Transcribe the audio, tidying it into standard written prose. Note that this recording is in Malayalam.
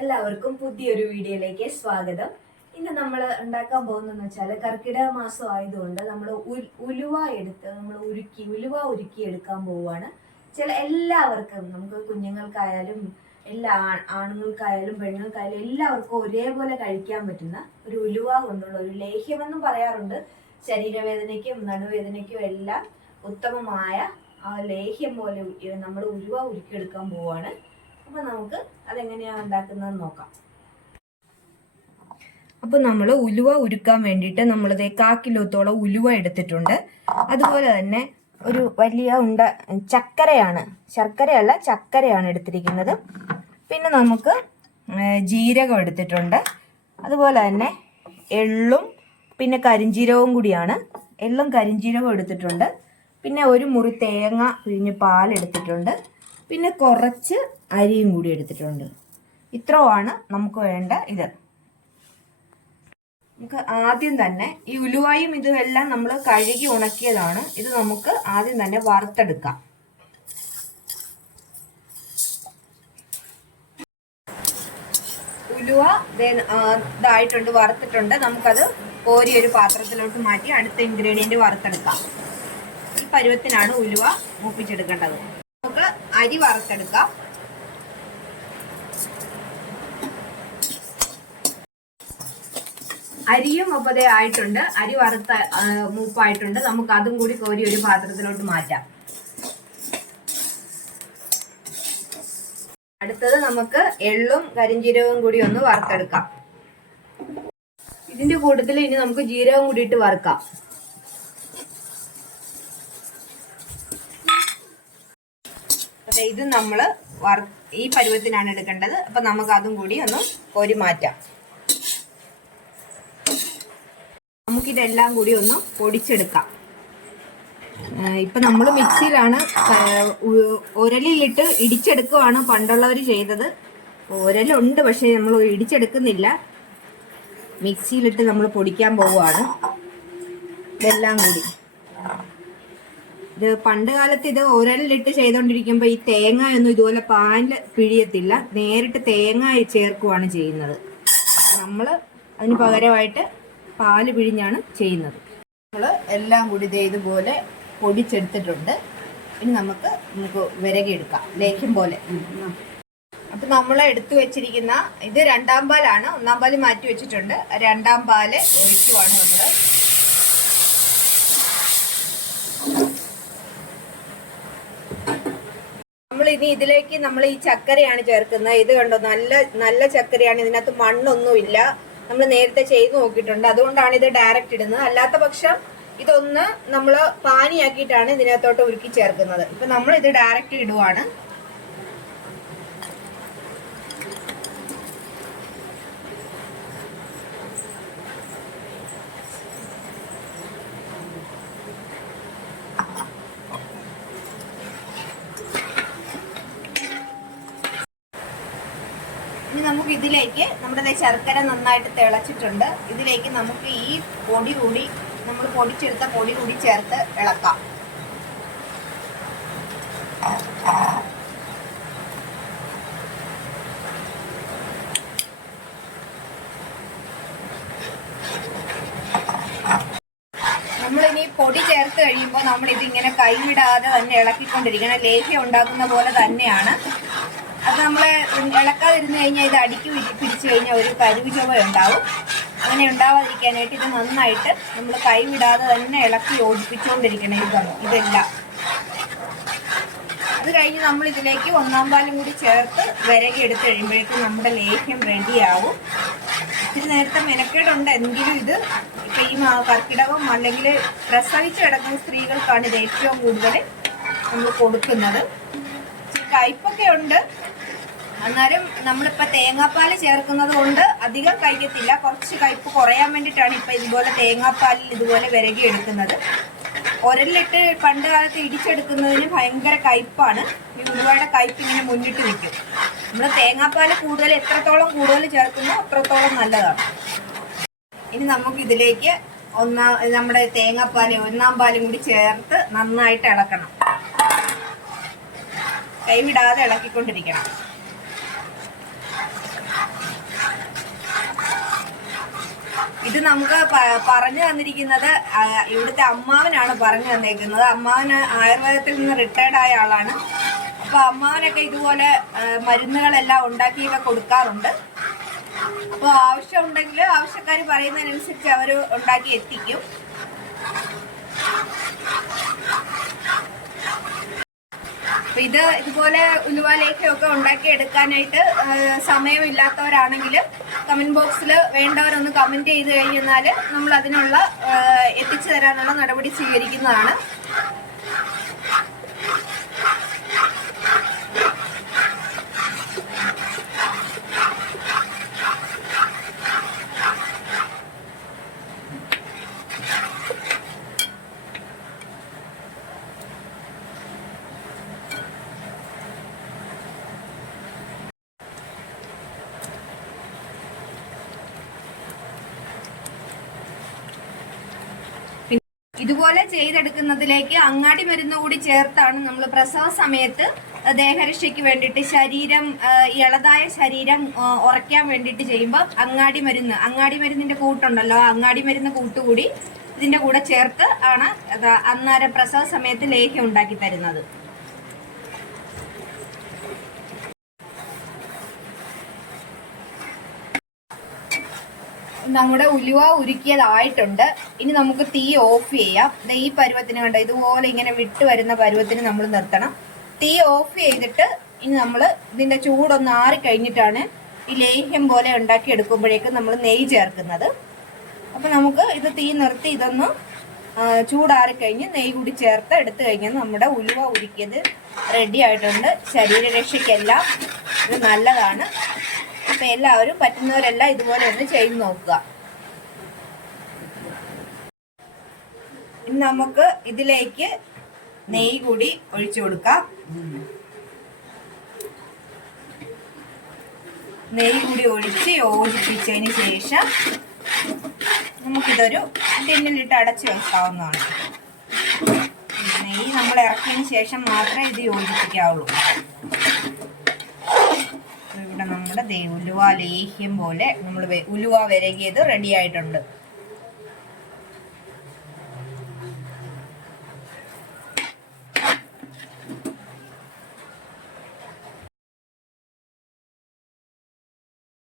എല്ലാവർക്കും പുതിയൊരു വീഡിയോയിലേക്ക് സ്വാഗതം. ഇന്ന് നമ്മൾ ഉണ്ടാക്കാൻ പോകുന്നതെന്ന് വെച്ചാൽ കർക്കിടക മാസം ആയതുകൊണ്ട് നമ്മൾ ഉലുവ ഉരുക്കി എടുക്കാൻ പോവുകയാണ്. എല്ലാവർക്കും, നമുക്ക് കുഞ്ഞുങ്ങൾക്കായാലും എല്ലാ ആണുങ്ങൾക്കായാലും പെണ്ണുങ്ങൾക്കായാലും എല്ലാവർക്കും ഒരേപോലെ കഴിക്കാൻ പറ്റുന്ന ഒരു ഉലുവ കൊണ്ടുള്ള ഒരു ലേഹ്യമെന്നും പറയാറുണ്ട്. ശരീരവേദനയ്ക്കും നടുവേദനയ്ക്കും എല്ലാം ഉത്തമമായ ആ ലേഹ്യം പോലെ നമ്മൾ ഉലുവ ഉരുക്കിയെടുക്കാൻ പോവുകയാണ്. അപ്പൊ നമുക്ക് അതെങ്ങനെയാണ് ഉണ്ടാക്കുന്നതെന്ന് നോക്കാം. അപ്പൊ നമ്മൾ ഉലുവ ഉരുക്കാൻ വേണ്ടിയിട്ട് നമ്മളിത് 1/4 കിലോത്തോളം ഉലുവ എടുത്തിട്ടുണ്ട്. അതുപോലെ തന്നെ ഒരു വലിയ ശർക്കരയല്ല ചക്കരയാണ് എടുത്തിരിക്കുന്നത്. പിന്നെ നമുക്ക് ജീരകം എടുത്തിട്ടുണ്ട്. അതുപോലെ തന്നെ എള്ളും പിന്നെ കരിഞ്ജീരകവും കൂടിയാണ്. എള്ളും കരിഞ്ജീരകവും എടുത്തിട്ടുണ്ട്. പിന്നെ ഒരു മുറി തേങ്ങ പിഴിഞ്ഞ് പാലെടുത്തിട്ടുണ്ട്. പിന്നെ കുറച്ച് അരിയും കൂടി എടുത്തിട്ടുണ്ട്. ഇത്രയാണ് നമുക്ക് വേണ്ട ഇത്. നമുക്ക് ആദ്യം തന്നെ ഈ ഉലുവയും ഇതുമെല്ലാം നമ്മൾ കഴുകി ഉണക്കിയതാണ്. ഇത് നമുക്ക് ആദ്യം തന്നെ വറുത്തെടുക്കാം. ഉലുവ ഇതായിട്ടുണ്ട്, വറുത്തിട്ടുണ്ട്. നമുക്കത് കോരി ഒരു പാത്രത്തിലോട്ട് മാറ്റി അടുത്ത ഇൻഗ്രീഡിയന്റ് വറുത്തെടുക്കാം. ഈ പരുവത്തിനാണ് ഉലുവ മൂപ്പിച്ചെടുക്കേണ്ടത്. നമുക്ക് അരി വറുത്തെടുക്കാം. അരിയും ഒപ്പതേ ആയിട്ടുണ്ട്. അരി വറുത്ത മൂപ്പായിട്ടുണ്ട്. നമുക്ക് അതും കൂടി കോരി ഒരു പാത്രത്തിലോട്ട് മാറ്റാം. അടുത്തത് നമുക്ക് എള്ളും കരിഞ്ജീരകവും കൂടി ഒന്ന് വറുത്തെടുക്കാം. ഇതിന്റെ കൂട്ടത്തിൽ ഇനി നമുക്ക് ജീരകം കൂടി ഇട്ട് വറുക്കാം. ഇത് നമ്മൾ ഈ പരുവത്തിനാണ് എടുക്കേണ്ടത്. അപ്പൊ നമുക്ക് അതും കൂടി ഒന്ന് കോരി മാറ്റാം. നമുക്കിതെല്ലാം കൂടി ഒന്ന് പൊടിച്ചെടുക്കാം. ഇപ്പൊ നമ്മൾ മിക്സിയിലാണ്, ഉരലിലിട്ട് ഇടിച്ചെടുക്കുവാണ് പണ്ടുള്ളവർ ചെയ്തത്. ഉരലുണ്ട്, പക്ഷെ നമ്മൾ ഇടിച്ചെടുക്കുന്നില്ല. മിക്സിയിലിട്ട് നമ്മൾ പൊടിക്കാൻ പോവുകയാണ് ഇതെല്ലാം കൂടി. ഇത് പണ്ട് കാലത്ത് ഇത് ഉരലിലിട്ട് ചെയ്തോണ്ടിരിക്കുമ്പോ ഈ തേങ്ങ ഒന്നും ഇതുപോലെ പാലിൽ പിഴിയത്തില്ല, നേരിട്ട് തേങ്ങ ചേർക്കുവാണ് ചെയ്യുന്നത്. നമ്മൾ അതിന് പകരമായിട്ട് പാല് പിഴിഞ്ഞാണ് ചെയ്യുന്നത്. നമ്മൾ എല്ലാം കൂടി ഇതുപോലെ പൊടിച്ചെടുത്തിട്ടുണ്ട്. ഇനി നമുക്ക് വിരകിയെടുക്കാം, ലേഹ്യം പോലെ. അപ്പൊ നമ്മൾ എടുത്തു വെച്ചിരിക്കുന്ന ഇത് 2ാം പാലാണ്. 1ാം പാല് മാറ്റി വെച്ചിട്ടുണ്ട്. 2ാം പാല് ഒഴിക്കുവാണ് നമ്മള്. നമ്മൾ ഇനി ഇതിലേക്ക് നമ്മൾ ഈ ചക്കരയാണ് ചേർക്കുന്നത്. ഇത് കണ്ടോ, നല്ല ചക്കരയാണ്. ഇതിനകത്ത് മണ്ണൊന്നുമില്ല. നമ്മൾ നേരത്തെ ചെയ്ത് നോക്കിയിട്ടുണ്ട്, അതുകൊണ്ടാണ് ഇത് ഡയറക്റ്റ് ഇടുന്നത്. അല്ലാത്ത പക്ഷം ഇതൊന്ന് നമ്മൾ പാനിയാക്കിയിട്ടാണ് ഇതിനകത്തോട്ട് ഉരുക്കി ചേർക്കുന്നത്. ഇപ്പൊ നമ്മൾ ഇത് ഡയറക്റ്റ് ഇടുവാണ്. ഇനി നമുക്ക് ഇതിലേക്ക് നമ്മുടെ ശർക്കര നന്നായിട്ട് തിളച്ചിട്ടുണ്ട്. ഇതിലേക്ക് നമുക്ക് ഈ പൊടി കൂടി, നമ്മൾ പൊടിച്ചെടുത്ത പൊടി കൂടി ചേർത്ത് ഇളക്കാം. നമ്മളിനി പൊടി ചേർത്ത് കഴിയുമ്പോൾ നമ്മൾ ഇതിങ്ങനെ കൈവിടാതെ തന്നെ ഇളക്കിക്കൊണ്ടിരിക്കണം. ലേഹ്യം ഉണ്ടാക്കുന്ന പോലെ തന്നെയാണ്. അത് നമ്മൾ ഇളക്കാതിരുന്ന് കഴിഞ്ഞാൽ ഇത് അടിക്ക് പിടിച്ചു കഴിഞ്ഞാൽ ഒരു കരുവ് ചുവ ഉണ്ടാവും. അങ്ങനെ ഉണ്ടാവാതിരിക്കാനായിട്ട് ഇത് നന്നായിട്ട് നമ്മൾ കൈവിടാതെ തന്നെ ഇളക്കി യോജിപ്പിച്ചുകൊണ്ടിരിക്കണം ഇതെല്ലാം. അത് കഴിഞ്ഞ് നമ്മൾ ഇതിലേക്ക് 1ാം പാലും കൂടി ചേർത്ത് വിരകി എടുത്ത് കഴിയുമ്പോഴേക്കും നമ്മുടെ ലേഹ്യം റെഡിയാവും. ഇത്തിരി നേരത്തെ മെനക്കേടുണ്ട്, എങ്കിലും ഇത് ഇപ്പം ഈ കർക്കിടകം അല്ലെങ്കിൽ പ്രസവിച്ച് കിടക്കുന്ന സ്ത്രീകൾക്കാണ് ഇത് ഏറ്റവും കൂടുതൽ നമ്മൾ കൊടുക്കുന്നത്. കയ്പൊക്കെ ഉണ്ട്. അന്നേരം നമ്മളിപ്പോ തേങ്ങാപ്പാൽ ചേർക്കുന്നത് കൊണ്ട് അധികം കഴിക്കത്തില്ല. കുറച്ച് കയ്പ് കുറയാൻ വേണ്ടിയിട്ടാണ് ഇപ്പൊ ഇതുപോലെ തേങ്ങാപ്പാലിൽ ഇതുപോലെ വിരകി എടുക്കുന്നത്. ഉരലിട്ട് പണ്ട് കാലത്ത് ഇടിച്ചെടുക്കുന്നതിന് ഭയങ്കര കയ്പാണ്. ഈ ഉലുവയുടെ കയ്പ് ഇങ്ങനെ മുന്നിട്ട് നിൽക്കും. നമ്മൾ തേങ്ങാപ്പാൽ എത്രത്തോളം കൂടുതൽ ചേർക്കുന്നോ അത്രത്തോളം നല്ലതാണ്. ഇനി നമുക്ക് ഇതിലേക്ക് നമ്മുടെ തേങ്ങാപ്പാൽ 1ാം പാലും കൂടി ചേർത്ത് നന്നായിട്ട് ഇളക്കണം. കൈവിടാതെ ഇളക്കിക്കൊണ്ടിരിക്കണം. ഇത് നമുക്ക് പറഞ്ഞു തന്നിരിക്കുന്നത് ഇവിടുത്തെ അമ്മാവനാണ് പറഞ്ഞു തന്നേക്കുന്നത്. അമ്മാവന് ആയുർവേദത്തിൽ നിന്ന് റിട്ടയർഡ് ആയ ആളാണ്. അപ്പൊ അമ്മാവനൊക്കെ ഇതുപോലെ മരുന്നുകളെല്ലാം ഉണ്ടാക്കിയൊക്കെ കൊടുക്കാറുണ്ട്. അപ്പോൾ ആവശ്യമുണ്ടെങ്കിൽ ആവശ്യക്കാർ പറയുന്നതിനനുസരിച്ച് അവർ ഉണ്ടാക്കി എത്തിക്കും. അപ്പൊ ഇതുപോലെ ഉലുവ ലേഹ്യമൊക്കെ ഉണ്ടാക്കി എടുക്കാനായിട്ട് സമയമില്ലാത്തവരാണെങ്കിൽ കമന്റ് ബോക്സിൽ വേണ്ടവരൊന്ന് കമന്റ് ചെയ്ത് കഴിഞ്ഞാൽ നമ്മൾ അതിനുള്ള എത്തിച്ചു തരാനുള്ള നടപടി സ്വീകരിക്കുന്നതാണ്. ഇതുപോലെ ചെയ്തെടുക്കുന്നതിലേക്ക് അങ്ങാടി മരുന്ന് കൂടി ചേർത്താണ് നമ്മൾ പ്രസവ സമയത്ത് ദേഹരക്ഷയ്ക്ക് വേണ്ടിയിട്ട് ഇളതായ ശരീരം ഉറയ്ക്കാൻ വേണ്ടിയിട്ട് ചെയ്യുമ്പോൾ അങ്ങാടി മരുന്നിന്റെ കൂട്ടുണ്ടല്ലോ, അങ്ങാടി മരുന്ന് കൂട്ടുകൂടി ഇതിന്റെ കൂടെ ചേർത്ത് ആണ് അന്നേരം പ്രസവ സമയത്ത് ലേഹ്യം ഉണ്ടാക്കി തരുന്നത്. നമ്മുടെ ഉലുവ ഉരുക്കിയതായിട്ടുണ്ട്. ഇനി നമുക്ക് തീ ഓഫ് ചെയ്യാം. ഈ പരുവത്തിന് കണ്ട ഇതുപോലെ ഇങ്ങനെ വിട്ട് വരുന്ന പരുവത്തിന് നമ്മൾ നിർത്തണം. തീ ഓഫ് ചെയ്തിട്ട് ഇനി നമ്മൾ ഇതിന്റെ ചൂടൊന്ന് ആറിക്കഴിഞ്ഞിട്ടാണ് ഈ ലേഹ്യം പോലെ ഉണ്ടാക്കി എടുക്കുമ്പോഴേക്കും നമ്മൾ നെയ്യ് ചേർക്കുന്നത്. അപ്പൊ നമുക്ക് ഇത് തീ നിർത്തി ഇതൊന്ന് ചൂടാറിക്കഴിഞ്ഞ് നെയ്യ് കൂടി ചേർത്ത് എടുത്തു കഴിഞ്ഞാൽ നമ്മുടെ ഉലുവ ഉരുക്കിയത് റെഡി ആയിട്ടുണ്ട്. ശരീരരക്ഷയ്ക്കെല്ലാം ഇത് നല്ലതാണ്. അപ്പൊ എല്ലാവരും പറ്റുന്നവരെല്ലാം ഇതുപോലെ ഒന്ന് ചെയ്ത് നോക്കുക. ഇനി നമുക്ക് ഇതിലേക്ക് നെയ്യ് കൂടി ഒഴിച്ചു കൊടുക്കാം. നെയ്യ് കൂടി ഒഴിച്ച് യോജിപ്പിച്ചതിന് ശേഷം നമുക്കിതൊരു ടിന്നിലിട്ട് അടച്ചു വെക്കാവുന്നതാണ്. നെയ്യ് നമ്മൾ ഇറക്കിയതിന് ശേഷം മാത്രമേ ഇത് യോജിപ്പിക്കാവുള്ളൂ. ഇവിടെ നമ്മുടെ ഉലുവ ലേഹ്യം പോലെ നമ്മൾ ഉലുവ വിരകിയത് റെഡി ആയിട്ടുണ്ട്.